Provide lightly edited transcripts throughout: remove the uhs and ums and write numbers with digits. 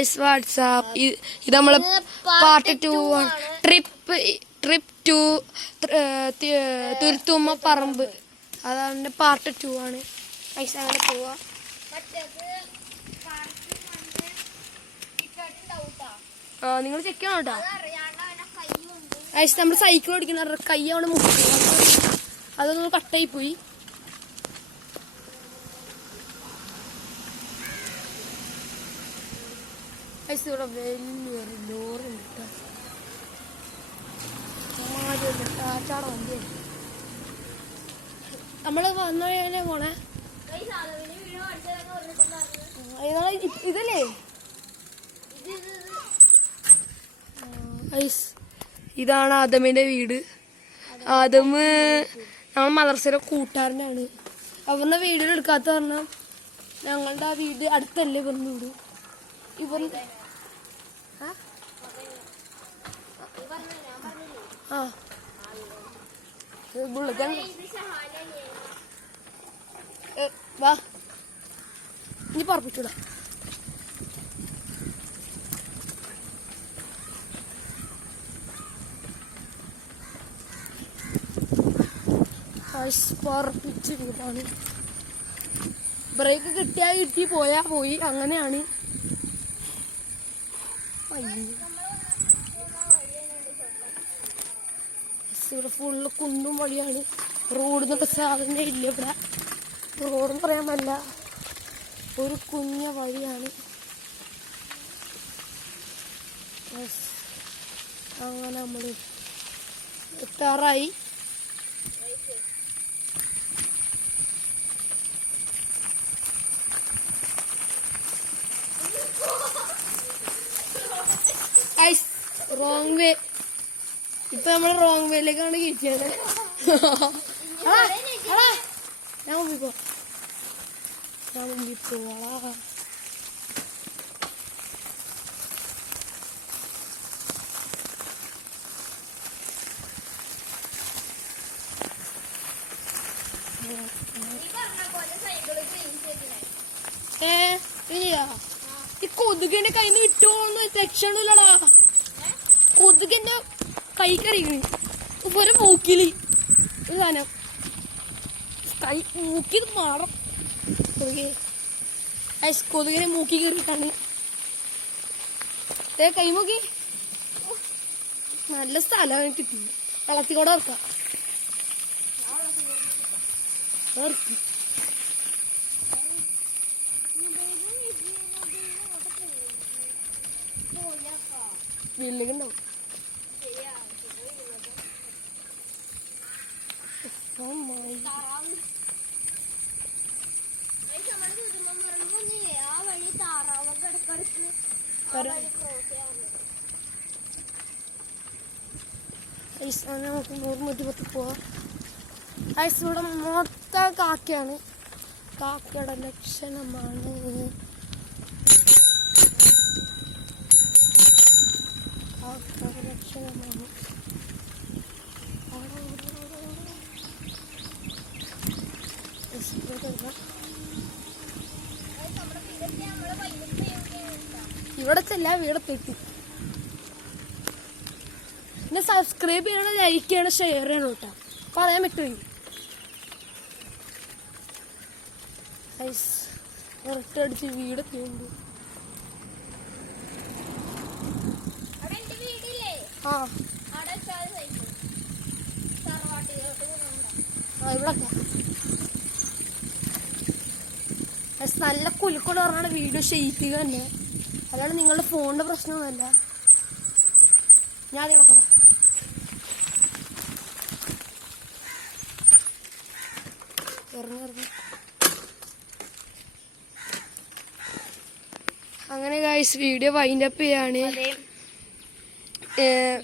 Guys WhatsApp. ഇത് നമ്മള് part 2 ആണ്. ട്രിപ്പ് ടു തുരുത്തുമ്മ പറമ്പ്, അതാണ് പാർട്ട് 2 ആണ്. ഗൈസ് അങ്ങനെ പോവാ. നിങ്ങൾ ചെക്ക് ചെയ്യണം കേട്ടോ. ഗൈസ് നമ്മൾ സൈക്കിൾ ഓടിക്കണ കൈ അവിടെ മുട്ടി, അതൊന്ന് കട്ടായി പോയി. ഇവിടെ വലിയൊരു ലോറി ഉണ്ട് കേട്ടോ. വണ്ടിയാണ് നമ്മള് വന്ന വഴിയല്ലേ പോണേ. ഇതല്ലേ ഇതാണ് ആദമിന്റെ വീട്. ആദമ് ഞങ്ങൾ മദർസയിലെ കൂട്ടുകാരനാണ്. അവരുടെ വീഡിയോ എടുക്കാത്ത പറഞ്ഞാൽ ഞങ്ങളുടെ ആ വീട് അടുത്തല്ലേ ഇവരുടെ വീട്. ഇവരുടെ വാ ഇനി പറപ്പിച്ചൂടാ. പറപ്പിച്ചിട്ടാണ്. ബ്രേക്ക് കിട്ടിയാ കിട്ടി, പോയാ പോയി, അങ്ങനെയാണ്. ഇവിടെ ഫുള്ള് കുണ്ടും വഴിയാണ്. റോഡിന്നൊക്കെ സാധനം ഇല്ല ഇവിടെ. റോഡും പറയാൻ പറ്റില്ല, ഒരു കുഞ്ഞ വഴിയാണ്. അങ്ങനെ നമ്മൾ എത്താറായി. Wrong way. ഇപ്പൊ നമ്മള് റോങ് വേയിലേക്കാണ് കയറ്റിയത്. ഞാൻ മുമ്പിൽ പോവാ. ഈ കൊതുകിന്റെ കയ്യിൽ നിന്ന് ഇട്ടോന്ന് രക്ഷണില്ലടാ. കൊതുകിന്റെ കൈ കറിയണി ഒരു മൂക്കില് ഒരു സാധനം കൈ മൂക്കിൽ മാറും. കൊതുകിനെ മൂക്കി കയറിയിട്ടാണ്. കൈ മൂക്കി നല്ല സ്ഥലം കിട്ടി. വെള്ളത്തിക്കൂടെ ഇറക്കാം. വീട്ടിലേക്കുണ്ടാവും. നമുക്ക് 110 പോവാം. ഇവിടെ മൊത്തം കാക്കയാണ്. കാക്കയുടെ ലക്ഷണമാണ്. കാക്കയുടെ ലക്ഷണമാണ്. ഇവിടെ ചെല്ലാ ഇവിടെ തെറ്റി. പിന്നെ സബ്സ്ക്രൈബ് ചെയ്യണം, ലൈക്ക് ചെയ്യണം, ഷെയർ ചെയ്യണം കേട്ടോ. പറയാൻ പറ്റുമോ? ഇരട്ടടിച്ച് വീടൊക്കെയുണ്ട്. ഇവിടൊക്കെ നല്ല കുലുക്കൊണ്ട് പറഞ്ഞാണ് വീഡിയോ ഷെയ്പ്പിക്കുക തന്നെ. അതാണ് നിങ്ങളുടെ ഫോണിന്റെ പ്രശ്നമൊന്നുമല്ല. ഞാൻ നോക്കടാ. അങ്ങനെ ഗൈസ് വീഡിയോ വൈൻഡ് അപ്പ് ചെയ്യാണ്.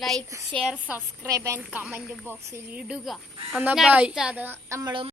Like, share, subscribe and comment ബോക്സിൽ ഇടുക. എന്നാ ബൈ. നമ്മളും